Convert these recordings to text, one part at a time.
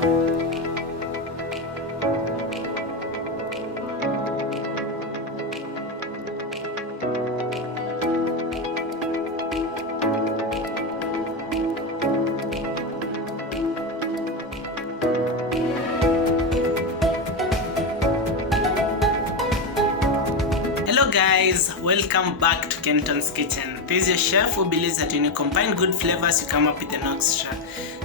Hello guys, welcome back to Kenton's Kitchen. This is your chef who believes that when you combine good flavors you come up with an extra.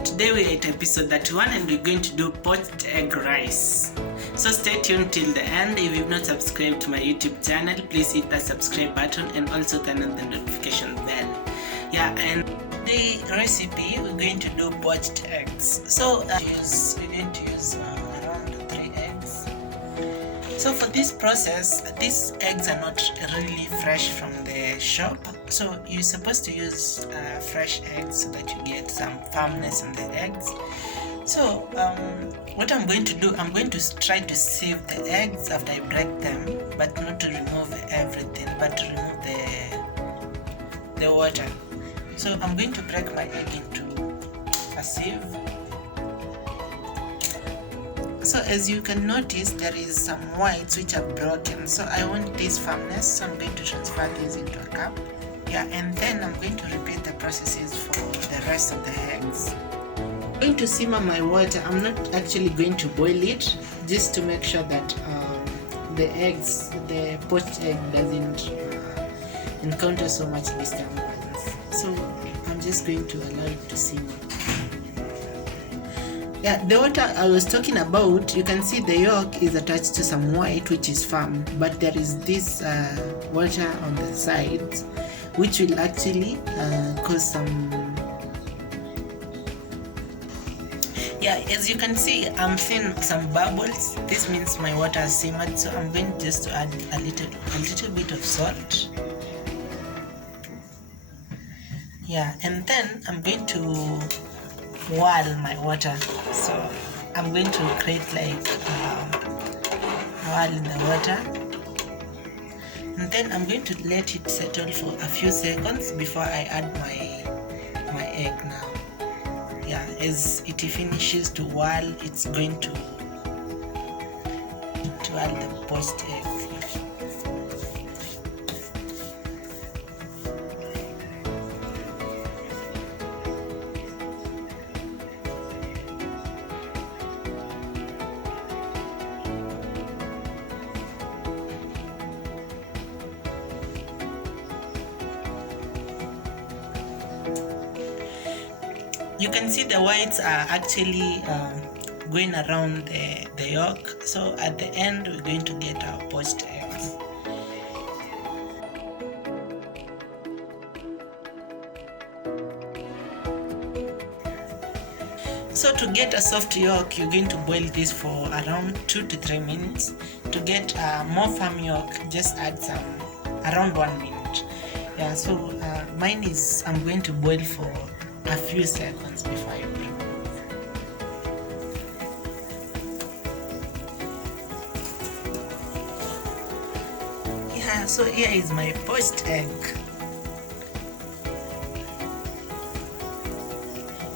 Today we are at episode 31 and we're going to do poached egg rice. So stay tuned till the end. If you've not subscribed to my YouTube channel, please hit that subscribe button and also turn on the notification bell. Yeah, and the recipe we're going to do poached eggs. So we're going to use around 3 eggs. So for this process, these eggs are not really fresh from the shop, so you're supposed to use fresh eggs so that you get some firmness in the eggs. So what I'm going to do, I'm going to try to sieve the eggs after I break them, but not to remove everything, but to remove the water. So I'm going to break my egg into a sieve. So as you can notice, there is some whites which are broken, so I want this firmness, so I'm going to transfer these into a cup. Yeah, and then I'm going to repeat the processes for the rest of the eggs. I'm going to simmer my water. I'm not actually going to boil it, just to make sure that the poached egg doesn't encounter so much disturbance. So I'm just going to allow it to simmer. Yeah, the water I was talking about, you can see the yolk is attached to some white which is firm, but there is this water on the sides which will actually cause some... Yeah, as you can see, I'm seeing some bubbles. This means my water has simmered, so I'm going just to add a little bit of salt. Yeah, and then I'm going to whirl my water. So I'm going to create like whirl in the water, and then I'm going to let it settle for a few seconds before I add my egg now. Yeah, as it finishes to whirl, it's going to add the poached egg. You can see the whites are actually going around the yolk, so at the end we're going to get our poached eggs. So to get a soft yolk, you're going to boil this for around 2 to 3 minutes. To get more firm yolk, just add some around 1 minute. Yeah, so mine is, I'm going to boil for a few seconds before I remove. Yeah, so here is my poached egg.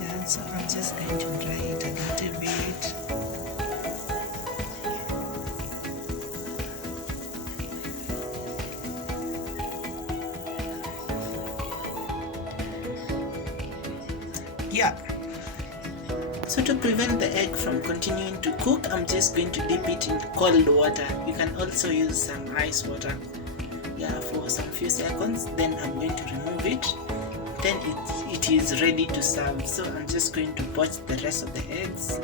Yeah, so I'm just going to dry it a little bit. Yeah. So to prevent the egg from continuing to cook, I'm just going to dip it in cold water. You can also use some ice water. Yeah, for some few seconds. Then I'm going to remove it. Then it is ready to serve. So I'm just going to poach the rest of the eggs.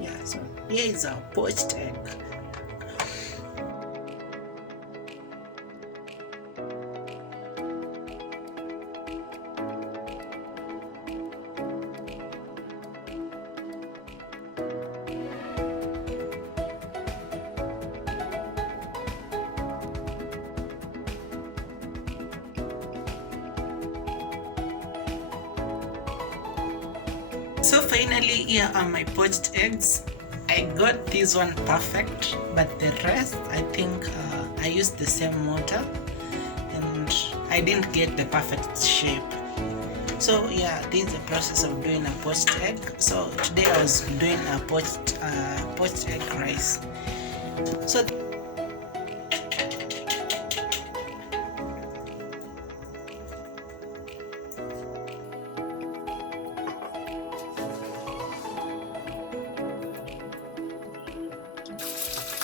Yeah, so here is our poached egg. So finally, here are my poached eggs. I got this one perfect, but the rest I think I used the same mortar, and I didn't get the perfect shape. So yeah, this is the process of doing a poached egg. So today I was doing a poached egg rice. So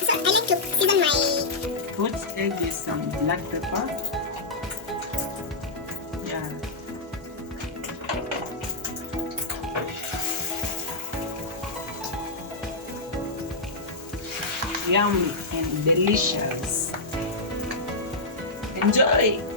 I like to season my poached egg with some black pepper. Yeah. Yummy and delicious. Enjoy!